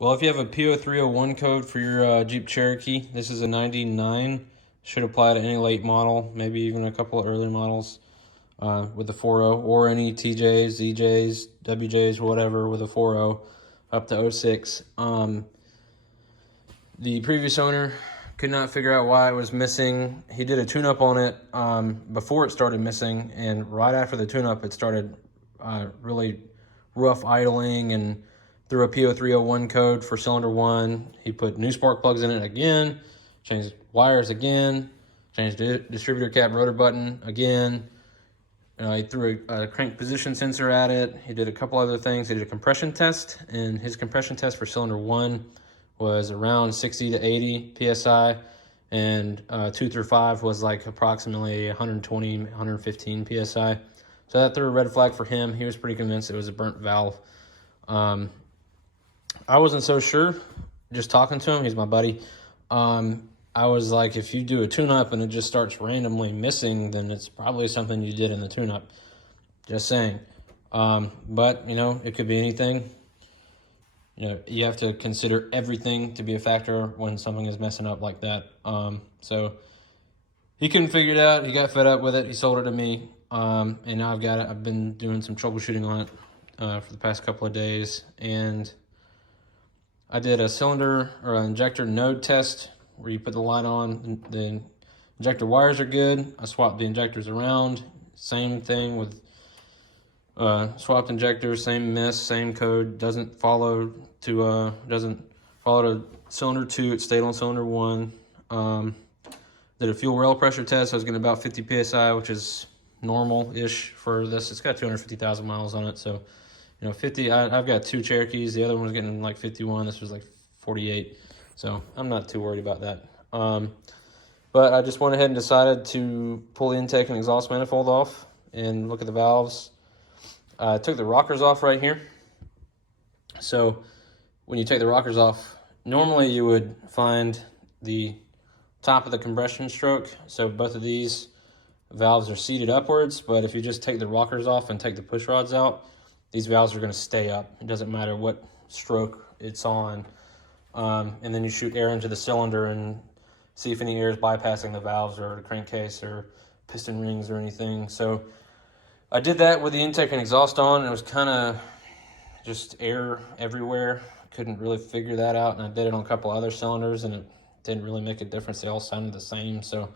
Well, if you have a P0301 code for your Jeep Cherokee, this is a 99. Should apply to any late model, maybe even a couple of early models with the 4.0, or any TJs, EJs, WJs, whatever with a 4.0 up to 06. The previous owner could not figure out why it was missing. He did a tune-up on it before it started missing, and right after the tune-up, it started really rough idling and threw a P0301 code for cylinder 1. He put new spark plugs in it again, changed wires again, changed the distributor cap rotor button again. He threw a crank position sensor at it. He did a couple other things. He did a compression test, and his compression test for cylinder 1 was around 60 to 80 PSI, and 2 through 5 was like approximately 120, 115 PSI. So that threw a red flag for him. He was pretty convinced it was a burnt valve. I wasn't so sure, just talking to him. He's my buddy. I was like, if you do a tune-up and it just starts randomly missing, then it's probably something you did in the tune-up. Just saying. But, it could be anything. You have to consider everything to be a factor when something is messing up like that. So he couldn't figure it out. He got fed up with it. He sold it to me. And now I've got it. I've been doing some troubleshooting on it for the past couple of days. And I did a cylinder or an injector node test where you put the light on. The injector wires are good. I swapped the injectors around. Same thing with swapped injectors, same miss, same code. Doesn't follow to cylinder 2. It stayed on cylinder 1. Did a fuel rail pressure test. I was getting about 50 psi, which is normal-ish for this. It's got 250,000 miles on it, so 50. I've got 2 Cherokees. The other one was getting like 51. This was like 48. So I'm not too worried about that. But I just went ahead and decided to pull the intake and exhaust manifold off and look at the valves. I took the rockers off right here. So when you take the rockers off, normally you would find the top of the compression stroke. So both of these valves are seated upwards, but if you just take the rockers off and take the push rods out, these valves are going to stay up. It doesn't matter what stroke it's on. And then you shoot air into the cylinder and see if any air is bypassing the valves or the crankcase or piston rings or anything. So I did that with the intake and exhaust on, and it was kind of just air everywhere. Couldn't really figure that out, and I did it on a couple other cylinders, and it didn't really make a difference. They all sounded the same. So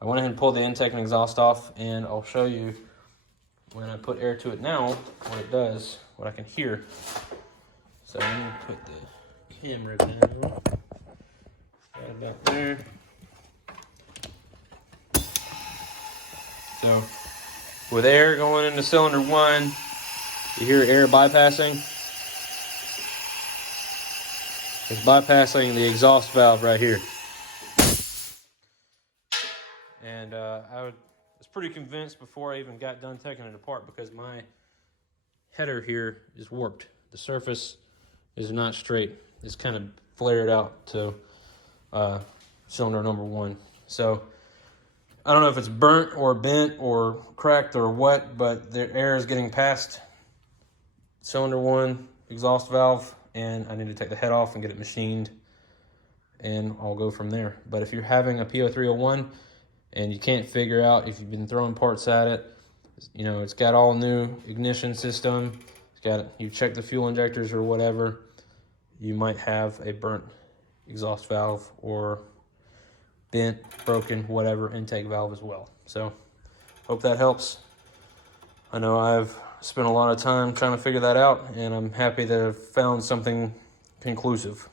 I went ahead and pulled the intake and exhaust off, and I'll show you when I put air to it now what it does, what I can hear. So I'm going to put the camera down right about there. So with air going into cylinder 1, you hear air bypassing. It's bypassing the exhaust valve right here. And I was pretty convinced before I even got done taking it apart, because my header here is warped. The surface is not straight. It's kind of flared out to cylinder number 1. So I don't know if it's burnt or bent or cracked or what, but the air is getting past cylinder 1 exhaust valve, and I need to take the head off and get it machined, and I'll go from there. But if you're having a P0301 and you can't figure out, if you've been throwing parts at it, it's got all new ignition system, you check the fuel injectors or whatever, you might have a burnt exhaust valve or bent, broken, whatever intake valve as well. So hope that helps. I know I've spent a lot of time trying to figure that out, and I'm happy to have found something conclusive.